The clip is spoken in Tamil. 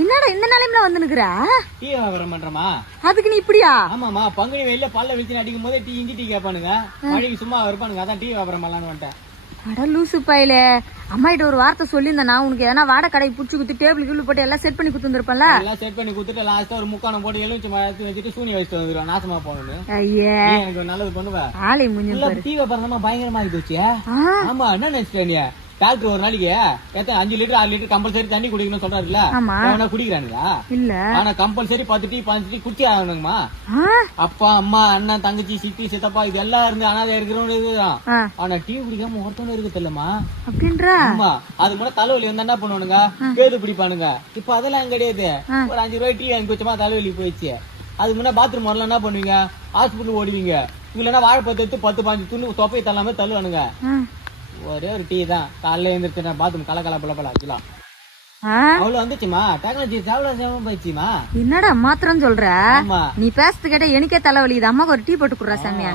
என்னடா இந்த நிலைமையில வந்து நிக்கிற? டீ வியாபாரம் பண்றமா? அதுக்கு நீ இப்படியா? ஆமாமா, பங்குனி வெயில பல்ல விழிச்சு அடிக்கும் போதே டீ இஞ்சி டீ கேட்பானுங்க, மழைக்கு சும்மா இருப்பானுங்க, அதான் டீ வியாபாரம் பண்ணலான்னு வந்துட்டேன். அட லூசு பையலே, அம்மா கிட்ட ஒரு வார்த்தை சொல்லியிருந்தேன், நான் உனக்கு எதனா வாடகை கடை புடிச்சு குத்து டேபிள் கீழ் போட்டு எல்லாம் செட் பண்ணி குத்துருப்பேன்ல. எல்லாம் செட் பண்ணி குத்துட்டு லாஸ்டா ஒரு முக்கானம் போட்டு எலுமிச்சு மரத்து வச்சுட்டு சூனி வச்சுட்டு வந்துருவோம், நாசமா போகணும்னு. ஐயே, எனக்கு நல்லது பண்ணுவேன். ஆளை முன்ன டீ வியாபாரம் பயங்கரமா ஆகிடுச்சு. ஆமா, என்ன நினைச்சிட்டேன் நீ? டாக்டர் ஒரு நாளைக்கு 5 லிட்டர் 6 லிட்டர் கம்பல்சரி தண்ணி குடிக்கணும்னு சொல்றாருல்ல, குடிக்கிறானுங்களா? இல்ல. ஆனா கம்பல்சரி 10 டீ 15 டீ குடிச்சே ஆகணுங்கம்மா. அப்பா அம்மா அண்ணன் தங்கச்சி சித்தி சித்தப்பா இது எல்லாம் இருந்து அனாதை இருக்கிறவங்க, ஆனா டீ குடிக்காம ஒருத்தவங்க இருக்கு தெரியலமா அப்படின்ற. ஆமா, அதுக்கு முன்னாடி தலைவலி வந்தா என்ன பண்ணுவானுங்க, பேது பிடிப்பானுங்க. இப்ப அதெல்லாம் கிடையாது. ஒரு 5 ரூபாய் டீ வாங்கி குடிச்சோமா தலைவலி போயிடுச்சு. அதுக்கு முன்னாடி பாத்ரூம் வரலாம் என்ன பண்ணுவீங்க, ஹாஸ்பிட்டல் ஓடுவீங்க. இல்லன்னா வாழைப்பத்து எடுத்து 10 15 துணி தொப்பை தள்ளாம தள்ளுவானுங்க. ஒரே ஒரு டீ தான் காலையில எழுந்திரிச்சு பாத்ரூம் கலக்கலா பழப்பலாம் வச்சுலாம். அவ்வளவு வந்துச்சுமா, டெக்னாலஜி போயிடுச்சுமா. என்னடா மாத்திரம் சொல்ற? நீ பேசுறது கேட்ட எனக்கே தலைவலி. அம்மாக்கு ஒரு டீ போட்டு குடுறா சாமியா.